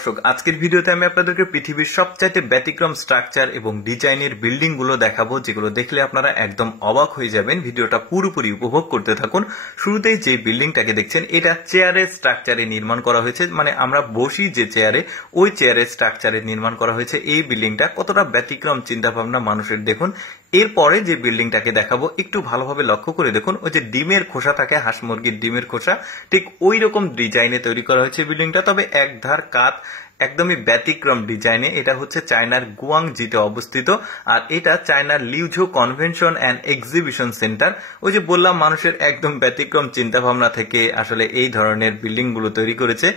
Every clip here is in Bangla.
দর্শক আজকের ভিডিওতে আমি আপনাদেরকে পৃথিবীর সবচাইতে ব্যতিক্রম স্ট্রাকচার এবং ডিজাইনের বিল্ডিং গুলো দেখাবো, যেগুলো দেখলে আপনারা একদম অবাক হয়ে যাবেন। ভিডিওটা পুরোপুরি উপভোগ করতে থাকুন। শুরুতেই যে বিল্ডিংটাকে দেখছেন এটা চেয়ারের স্ট্রাকচারে নির্মাণ করা হয়েছে, মানে আমরা বসি যে চেয়ারে ওই চেয়ারের স্ট্রাকচারে নির্মাণ করা হয়েছে। এই বিল্ডিংটা কতটা ব্যতিক্রম চিন্তা ভাবনা মানুষের দেখুন। এরপরে যে বিল্ডিংটাকে দেখাবো একটু ভালোভাবে লক্ষ্য করে দেখুন, ওই যে ডিমের খোসা থাকে, হাঁস মুরগির ডিমের খোসা, ঠিক ওই রকম ডিজাইনে তৈরি করা হয়েছে বিল্ডিংটা। তবে এক ধার কাত একদমই ব্যতিক্রম ডিজাইনে। এটা হচ্ছে চায়নার গুয়াংজিতে অবস্থিত, আর এটা চায়নার Liuzhou convention and exhibition centre. ওই যে বললাম মানুষের একদম ব্যতিক্রম চিন্তা ভাবনা থেকে আসলে এই ধরনের বিল্ডিং গুলো তৈরি করেছে।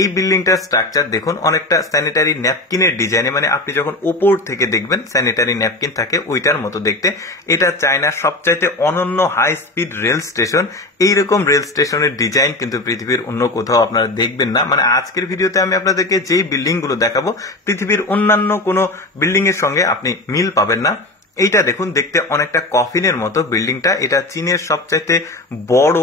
এই বিল্ডিংটার স্ট্রাকচার দেখুন অনেকটা স্যানিটারি ন্যাপকিনের ডিজাইনে, মানে আপনি যখন ওপর থেকে দেখবেন স্যানিটারি ন্যাপকিন থাকে ওইটার মতো দেখতে। এটা চায়নার সবচাইতে অনন্য হাই স্পিড রেল স্টেশন। এইরকম রেল স্টেশনের ডিজাইন কিন্তু পৃথিবীর অন্য কোথাও আপনারা দেখবেন না। মানে আজকের ভিডিওতে আমি আপনাদেরকে যেই বিল্ডিং গুলো দেখাবো পৃথিবীর অন্যান্য কোনো বিল্ডিং এর সঙ্গে আপনি মিল পাবেন না। এইটা দেখুন দেখতে অনেকটা কফিনের মতো বিল্ডিংটা। এটা চীনের সবচাইতে বড়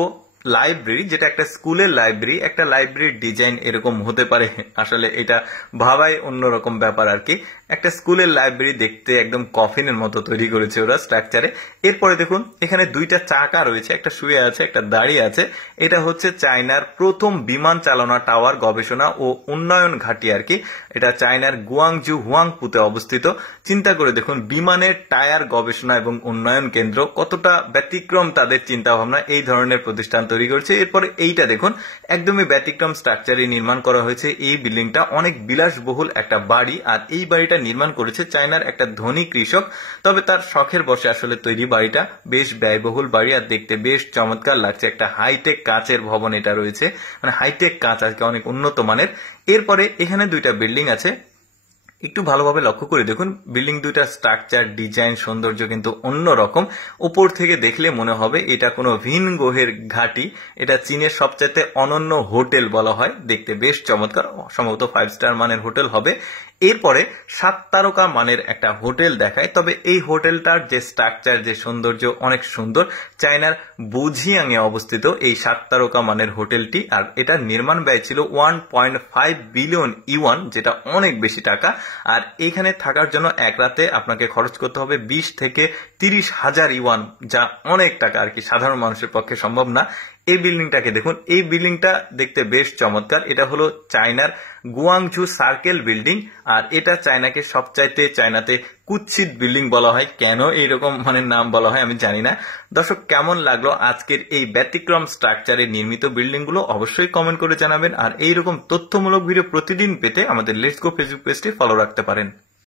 লাইব্রেরি, যেটা একটা স্কুলের লাইব্রেরি, একটা লাইব্রেরির ডিজাইন এরকম হতে পারে, আসলে এটা ভাবাই অন্যরকম ব্যাপার আর কি। একটা স্কুলের লাইব্রেরি দেখতে একদম কফিনের মতো তৈরি করেছে ওরা স্ট্রাকচারে। এরপরে দেখুন এখানে দুইটা চাকা রয়েছে, একটা শুয়ে আছে একটা দাঁড়িয়ে আছে। এটা হচ্ছে চায়নার প্রথম বিমান চালনা টাওয়ার গবেষণা ও উন্নয়ন ঘাঁটি আর কি। এটা চায়নার গুয়াংজু হুয়াংপুতে অবস্থিত। চিন্তা করে দেখুন বিমানের টায়ার গবেষণা এবং উন্নয়ন কেন্দ্র, কতটা ব্যতিক্রম তাদের চিন্তা ভাবনা, এই ধরনের প্রতিষ্ঠান তৈরি করছে। এরপরে এইটা দেখুন একদমই ব্যতিক্রম স্ট্রাকচারে নির্মাণ করা হয়েছে এই বিল্ডিংটা। অনেক বিলাসবহুল একটা বাড়ি, আর এই বাড়িটা নির্মাণ করেছে চায়নার একটা ধনী কৃষক। তবে তার শখের বসে আসলে তৈরি বাড়িটা, বেশ ব্যয়বহুল বাড়ি আর দেখতে বেশ চমৎকার লাগছে। একটা হাইটেক কাঁচের ভবন এটা রয়েছে, মানে হাইটেক কাঁচ আজকে অনেক উন্নত মানের। এরপরে এখানে দুইটা বিল্ডিং আছে, একটু ভালোভাবে লক্ষ্য করে দেখুন বিল্ডিং দুইটার স্ট্রাকচার ডিজাইন সৌন্দর্য কিন্তু অন্যরকম। উপর থেকে দেখলে মনে হবে এটা কোনো ভিন গ্রহের ঘাঁটি। এটা চীনের সবচাইতে অনন্য হোটেল বলা হয়, দেখতে বেশ চমৎকার, সম্ভবত 5 স্টার মানের হোটেল হবে। এরপরে 7 তারকা মানের একটা হোটেল দেখায়। তবে এই হোটেলটার যে স্ট্রাকচার যে সৌন্দর্য অনেক সুন্দর। চায়নার বুঝিয়াং এ অবস্থিত এই 7 তারকা মানের হোটেলটি, আর এটার নির্মাণ ব্যয় ছিল 1.5 বিলিয়ন ইউয়ান, যেটা অনেক বেশি টাকা। আর এখানে থাকার জন্য এক রাতে আপনাকে খরচ করতে হবে 20 থেকে 30,000 ইউয়ান, যা অনেক টাকা আর কি, সাধারণ মানুষের পক্ষে সম্ভব না। এই বিল্ডিংটাকে দেখুন, এই বিল্ডিংটা দেখতে বেশ চমৎকার। এটা হলো চায়নার গুয়াংঝু সার্কেল বিল্ডিং, আর এটা চায়নাকে সবচাইতে চায়নাতে কুৎসিত বিল্ডিং বলা হয়। কেন এইরকম মানে নাম বলা হয় আমি জানি না। দর্শক কেমন লাগলো আজকের এই ব্যতিক্রম স্ট্রাকচারে নির্মিত বিল্ডিং গুলো অবশ্যই কমেন্ট করে জানাবেন। আর এইরকম তথ্যমূলক ভিডিও প্রতিদিন পেতে আমাদের লেটস গো ফেসবুক পেজটি ফলো রাখতে পারেন।